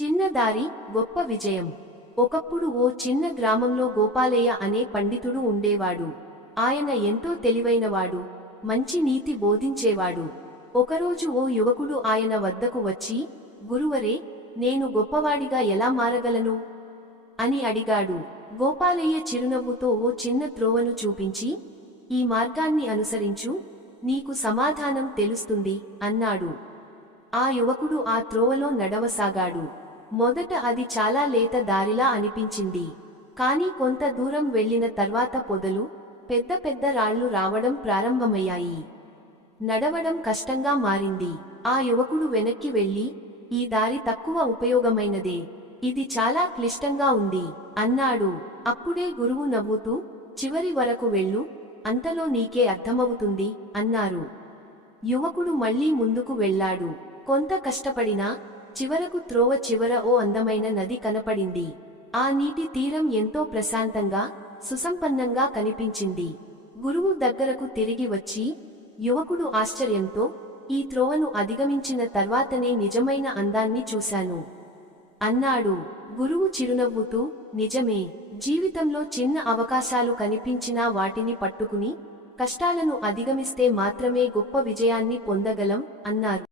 చిన్న దారి గొప్ప విజయం. ఒకప్పుడు ఓ చిన్న గ్రామంలో గోపాలయ్య అనే పండితుడు ఉండేవాడు. ఆయన ఎంతో తెలివైనవాడు, మంచి నీతి బోధించేవాడు. ఒకరోజు ఓ యువకుడు ఆయన వద్దకు వచ్చి, గురువరే, నేను గొప్పవాడిగా ఎలా మారగలను అని అడిగాడు. గోపాలయ్య చిరునవ్వుతో ఓ చిన్న త్రోవను చూపించి, ఈ మార్గాన్ని అనుసరించు, నీకు సమాధానం తెలుస్తుంది అన్నాడు. ఆ యువకుడు ఆ త్రోవలో నడవసాగాడు. మొదట అది చాలా లేత దారిలా అనిపించింది. కాని కొంత దూరం వెళ్లిన తర్వాత పొదలు, పెద్ద పెద్ద రాళ్లు రావడం ప్రారంభమయ్యాయి. నడవడం కష్టంగా మారింది. ఆ యువకుడు వెనక్కి వెళ్లి, ఈ దారి తక్కువ ఉపయోగమైనదే, ఇది చాలా క్లిష్టంగా ఉంది అన్నాడు. అప్పుడే గురువు నవ్వుతూ, చివరి వరకు వెళ్ళు, అంతలో నీకే అర్థమవుతుంది అన్నారు. యువకుడు మళ్లీ ముందుకు వెళ్లాడు. కొంత కష్టపడినా చివరకు త్రోవ చివర ఓ అందమైన నది కనపడింది. ఆ నీటి తీరం ఎంతో ప్రశాంతంగా, సుసంపన్నంగా కనిపించింది. గురువు దగ్గరకు తిరిగి వచ్చి, యువకుడు ఆశ్చర్యంతో, ఈ త్రోవను అధిగమించిన తర్వాతనే నిజమైన అందాన్ని చూశాను అన్నాడు. గురువు చిరునవ్వుతూ, నిజమే, జీవితంలో చిన్న అవకాశాలు కనిపించినా వాటిని పట్టుకుని, కష్టాలను అధిగమిస్తే మాత్రమే గొప్ప విజయాన్ని పొందగలం అన్నారు.